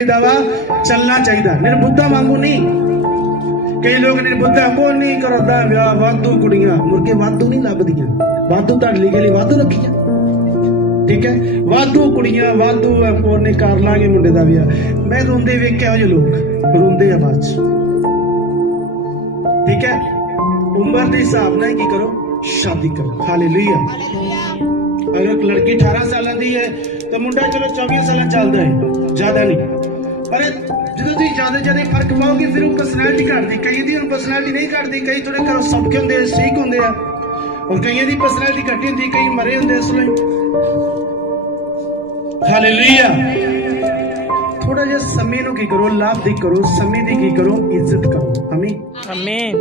ਚਾਹੀਦਾ ਵਾ ਚੱਲਣਾ ਚਾਹੀਦਾ। ਨਿਰਬੁੱਧਾ ਵਾਂਗੂ ਨਹੀਂ। ਕਈ ਲੋਕ ਨਿਰਬੁੱਧਾ ਕੋ ਨਹੀਂ ਕਰਦਾ ਵਿਆਹ ਵਾਧੂ ਕੁੜੀਆਂ ਮੁਰਕੇ ਵਾਧੂ ਨਹੀਂ ਲੱਭਦੀਆਂ। ਵਾਧੂ ਤੁਹਾਡੇ ਲਈ ਲਈ ਵਾਧੂ ਰੱਖੀਆਂ। ਠੀਕ ਹੈ? ਵਾਧੂ ਕੁੜੀਆਂ ਵਾਧੂ ਕੋਨੇ ਕਰ ਲਾਂਗੇ ਮੁੰਡੇ ਦਾ ਵਿਆਹ। ਮੈਂ ਰੋਂਦੇ ਵੇਖਿਆ ਜਿਹੇ ਲੋਕ ਰੋਂਦੇ ਆ ਬਾਅਦ ਠੀਕ ਹੈ? ਉਮਰ ਦੇ ਹਿਸਾਬ ਨਾਲ ਕੀ ਕਰੋ? ਸ਼ਾਦੀ ਕਰੋ। ਹਾਲੇਲੂਇਆ। ਅਗਰ ਇੱਕ ਲੜਕੀ 18 ਸਾਲਾਂ ਦੀ ਹੈ ਤਾਂ ਮੁੰਡਾ ਚਲੋ 24 ਸਾਲਾਂ ਚੱਲਦਾ ਹੈ। ਜ਼ਿਆਦਾ ਨਹੀਂ। ਪਰ ਜਦੋਂ ਤੁਸੀਂ ਜ਼ਿਆਦਾ ਜ਼ਿਆਦਾ ਫ਼ਰਕ ਪਾਓਗੇ ਫਿਰ ਉਹ ਪਰਸਨੈਲਿਟੀ ਘਟਦੀ। ਕਈ ਦੀ ਹੁਣ ਪਰਸਨੈਲਿਟੀ ਨਹੀਂ ਘਟਦੀ ਕਈ ਥੋੜੇ ਘਰੋਂ ਸਬਕੇ ਹੁੰਦੇ ਆ ਠੀਕ ਹੁੰਦੇ ਆ। ਔਰ ਕਈਆਂ ਦੀ ਪਰਸਨੈਲਿਟੀ ਘਟੀ ਹੁੰਦੀ ਕਈ ਮਰੇ ਹੁੰਦੇ ਇਸ ਲਈ ਹਾਲੇਲੂਇਆ ਥੋੜਾ ਜਿਹਾ ਸਮੇਂ ਨੂੰ ਕੀ ਕਰੋ ਲਾਭ ਦੀ ਕਰੋ ਸਮੇਂ ਦੀ ਕੀ ਕਰੋ ਇੱਜ਼ਤ ਕਰੋ। ਅਮੀਨ ਆਮੀਨ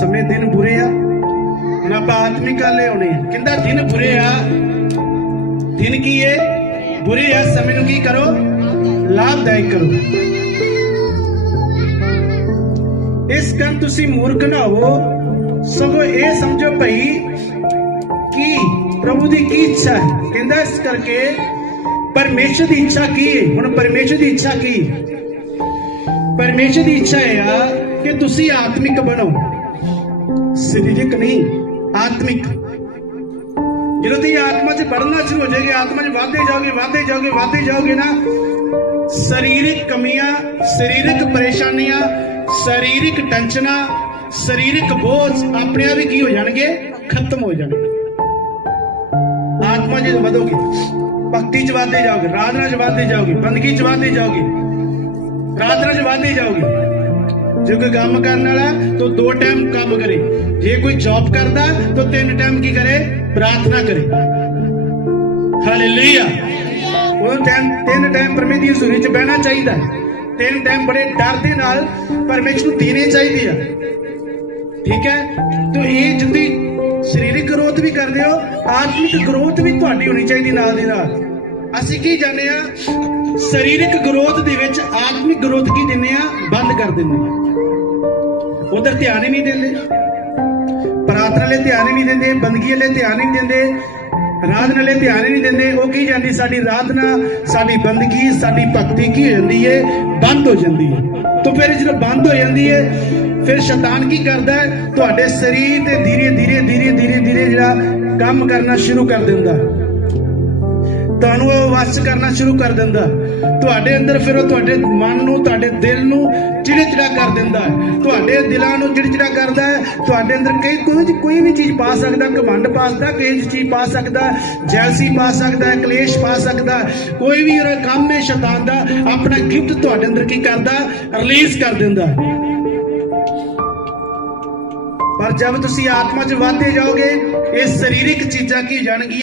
ਸਮੇਂ ਦਿਨ ਬੁਰੇ ਆ। ਹੁਣ ਆਪਾਂ ਆਤਮਿਕ ਗੱਲ ਆ ਕਹਿੰਦਾ ਦਿਨ ਬੁਰੇ ਆ। ਦਿਨ ਕੀ ਏ? ਬੁਰੇ ਆ। ਸਮੇਂ ਨੂੰ ਕੀ ਕਰੋ? ਲਾਭਦਾਇਕ ਕਰੋ ਇਸ ਕੰਮ ਤੁਸੀਂ ਮੂਰਖ ਨਾ ਹੋ ਸਗੋਂ ਇਹ ਸਮਝੋ ਭਈ ਕਿ ਪ੍ਰਭੂ ਦੀ ਕੀ ਇੱਛਾ ਹੈ? ਕਹਿੰਦਾ ਇਸ ਕਰਕੇ ਪਰਮੇਸ਼ਰ ਦੀ ਇੱਛਾ ਕੀ ਹੈ? ਹੁਣ ਪਰਮੇਸ਼ਰ ਦੀ ਇੱਛਾ ਕੀ ਪਰਮੇਸ਼ਰ ਦੀ ਇੱਛਾ ਹੈ ਆ ਕਿ ਤੁਸੀਂ ਆਤਮਿਕ ਬਣੋ। ਸਰੀਰਕ ਨਹੀਂ, ਆਤਮਿਕ। ਜਦੋਂ ਤੁਸੀਂ ਆਤਮਾ 'ਚ ਪੜਨਾ ਸ਼ੁਰੂ ਹੋ ਜਾਏਗੇ ਆਤਮਾ 'ਚ ਵਧਦੇ ਜਾਓਗੇ ਵਧਦੇ ਜਾਓਗੇ ਵਧਦੇ ਜਾਓਗੇ ਨਾ ਸਰੀਰਕ ਕਮੀਆਂ, ਸਰੀਰਕ ਪਰੇਸ਼ਾਨੀਆਂ, ਸਰੀਰਕ ਟੈਨਸ਼ਨਾਂ, ਸਰੀਰਕ ਬੋਝ ਆਪਣੇ ਆਪ ਹੀ ਕੀ ਹੋ ਜਾਣਗੇ, ਖਤਮ ਹੋ ਜਾਣਗੇ। ਆਤਮਾ 'ਚ ਵਧੋਗੇ, ਭਗਤੀ 'ਚ ਵਧਦੇ ਜਾਓਗੇ, ਰਾਧਨਾ 'ਚ ਵਧਦੇ ਜਾਓਗੇ, ਬੰਦਗੀ 'ਚ ਵਧਦੇ ਜਾਓਗੇ, ਰਾਧਨਾ 'ਚ ਵਧਦੇ ਜਾਓਗੇ। ਜੇ ਕੋਈ ਕੰਮ ਕਰਨ ਵਾਲਾ ਤਾਂ ਦੋ ਟਾਈਮ ਕੰਮ ਕਰੇ। ਜੇ ਕੋਈ ਜੌਬ ਕਰਦਾ, ਤਾਂ ਤਿੰਨ ਟਾਈਮ ਕੀ ਕਰੇ? ਪ੍ਰਾਰਥਨਾ ਕਰੇ। ਹਾਲੇਲੂਇਆ ਉਹ ਟਾਈਮ ਤਿੰਨ ਟਾਈਮ ਪਰਮੇਸ਼ਰ ਦੀ ਹਜ਼ੂਰੀ 'ਚ ਬਹਿਣਾ ਚਾਹੀਦਾ ਹੈ। ਤਿੰਨ ਟਾਈਮ ਬੜੇ ਡਰ ਦੇ ਨਾਲ ਪਰਮੇਸ਼ਰ ਨੂੰ ਦੇਣੇ ਚਾਹੀਦੇ ਆ। ਠੀਕ ਹੈ? ਤਾਂ ਇਹ ਜਿੰਦੀ ਸਰੀਰਕ ਗਰੋਥ ਵੀ ਕਰਦੇ ਹੋ ਆਤਮਿਕ ਗਰੋਥ ਵੀ ਤੁਹਾਡੀ ਹੋਣੀ ਚਾਹੀਦੀ ਨਾਲ ਦੀ ਨਾਲ। ਅਸੀਂ ਕੀ ਜਾਣਦੇ ਆ ਸਰੀਰਕ ਗਰੋਥ ਦੇ ਵਿੱਚ ਆਤਮਿਕ ਗਰੋਥ ਕੀ ਦਿੰਦੇ ਆ ਬੰਦ ਕਰ ਦਿੰਦੇ ਆ ਉਧਰ ਧਿਆਨ ਹੀ ਨਹੀਂ ਦਿੰਦੇ। ਪ੍ਰਾਰਥਨਾ ਲਈ ਧਿਆਨ ਹੀ ਨਹੀਂ ਦਿੰਦੇ, ਬੰਦਗੀ ਲਈ ਧਿਆਨ ਹੀ ਨਹੀਂ ਦਿੰਦੇ। ਰਾਧਨਾ ਨਾਲੇ ਧਿਆਨ ਹੀ ਨਹੀਂ ਦਿੰਦੇ। ਉਹ ਕੀ ਜਾਂਦੀ, ਸਾਡੀ ਰਾਧਨਾ ਸਾਡੀ ਬੰਦਗੀ, ਸਾਡੀ ਭਗਤੀ ਕੀ ਹੋ ਜਾਂਦੀ ਏ? ਬੰਦ ਹੋ ਜਾਂਦੀ ਹੈ ਤਾਂ ਫਿਰ ਜਦੋਂ ਬੰਦ ਹੋ ਜਾਂਦੀ ਏ, ਫਿਰ ਸ਼ੈਤਾਨ ਕੀ ਕਰਦਾ ਹੈ? ਤੁਹਾਡੇ ਸਰੀਰ ਤੇ ਧੀਰੇ ਧੀਰੇ ਧੀਰੇ ਧੀਰੇ ਧੀਰੇ ਜਿਹੜਾ ਕੰਮ ਕਰਨਾ ਸ਼ੁਰੂ ਕਰ ਦਿੰਦਾ। ਤੁਹਾਨੂੰ ਉਹ ਵਸ ਕਰਨਾ ਸ਼ੁਰੂ ਕਰ ਦਿੰਦਾ। ਤੁਹਾਡੇ ਅੰਦਰ ਫਿਰ ਉਹ ਤੁਹਾਡੇ ਮਨ ਨੂੰ, ਤੁਹਾਡੇ ਦਿਲ ਨੂੰ ਚਿੜਚਿੜਾ ਕਰ ਦਿੰਦਾ ਤੁਹਾਡੇ ਦਿਲਾਂ ਨੂੰ ਚਿੜਚਿੜਾ ਕਰਦਾ ਹੈ। ਤੁਹਾਡੇ ਅੰਦਰ ਕਈ ਕੋਈ ਕੋਈ ਵੀ ਚੀਜ਼ ਪਾ ਸਕਦਾ, ਘਮੰਡ ਪਾ ਸਕਦਾ ਕਈ ਚੀਜ਼ ਪਾ ਸਕਦਾ, ਜੈਲਸੀ ਪਾ ਸਕਦਾ, ਕਲੇਸ਼ ਪਾ ਸਕਦਾ, ਕੋਈ ਵੀ ਉਹਦਾ ਕੰਮ ਹੈ ਸ਼ੈਤਾਨ ਦਾ, ਆਪਣਾ ਗਿਫਟ ਤੁਹਾਡੇ ਅੰਦਰ ਕੀ ਕਰਦਾ? ਰਿਲੀਜ਼ ਕਰ ਦਿੰਦਾ ਪਰ ਜਦ ਤੁਸੀਂ ਆਤਮਾ 'ਚ ਵਧਦੇ ਜਾਓਗੇ, ਇਹ ਸਰੀਰਕ ਚੀਜ਼ਾਂ ਕੀ ਜਾਣਗੀਆਂ?